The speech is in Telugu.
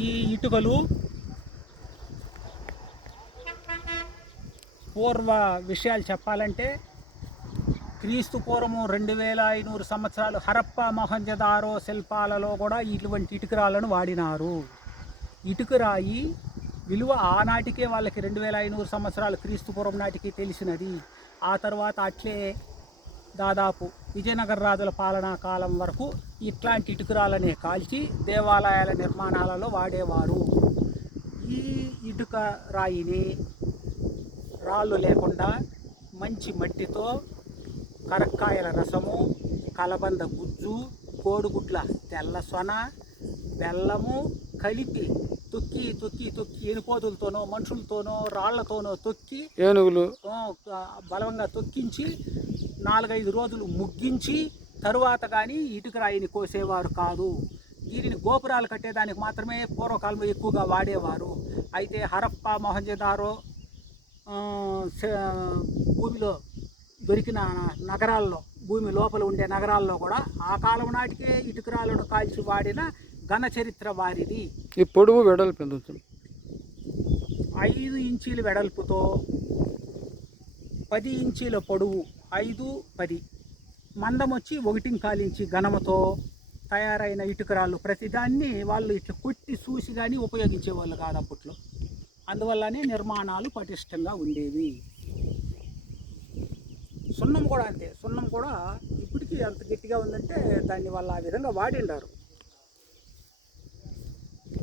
ఈ ఇటుకలు పూర్వ విషయాలు చెప్పాలంటే క్రీస్తు పూర్వము రెండు వేల ఐనూరు సంవత్సరాలు హరప్ప మొహంజదారో శిల్పాలలో కూడా ఇటువంటి ఇటుకరాలను వాడినారు. ఇటుకరాయి విలువ ఆనాటికే వాళ్ళకి రెండు వేల ఐనూరు సంవత్సరాలు క్రీస్తు పూర్వం నాటికి తెలిసినది. ఆ తర్వాత అట్లే దాదాపు విజయనగర రాజుల పాలనా కాలం వరకు ఇట్లాంటి ఇటుకరాలనే కాల్చి దేవాలయాల నిర్మాణాలలో వాడేవారు. ఈ ఇటుక రాయిని రాళ్ళు లేకుండా మంచి మట్టితో కరక్కాయల రసము కలబంద గుజ్జు కోడిగుడ్ల తెల్ల సొన బెల్లము కలిపి తొక్కి తొక్కి తొక్కి ఎనుపోతులతోనో మనుషులతోనో రాళ్ళతోనో తొక్కి ఏనుగులు. బలవంగా తొక్కించి నాలుగైదు రోజులు ముగ్గించి తరువాత కానీ ఇటుక రాయిని కోసేవారు కాదు. దీనిని గోపురాలు కట్టేదానికి మాత్రమే పూర్వకాలంలో ఎక్కువగా వాడేవారు. అయితే హరప్ప మొహంజదారో భూమిలో దొరికిన నగరాల్లో భూమి లోపల ఉండే నగరాల్లో కూడా ఆ కాలం నాటికే ఇటుకరాలను కాల్చి వాడిన ఘన చరిత్ర వారిది. ఈ పొడవు వెడల్పు ఐదు ఇంచీల వెడల్పుతో పది ఇంచీల పొడవు ఐదు పది. మందం వచ్చి ఒకటిని కాలించి ఘనముతో తయారైన ఇటుకరాళ్ళు ప్రతిదాన్ని వాళ్ళు ఇట్లా కొట్టి చూసి కానీ ఉపయోగించేవాళ్ళు కాదు అప్పట్లో. అందువల్లనే నిర్మాణాలు పటిష్టంగా ఉండేవి. సున్నం కూడా అంతే. సున్నం కూడా ఇప్పటికీ అంత గట్టిగా ఉందంటే దాన్ని వాళ్ళు ఆ విధంగా వాడిండారు.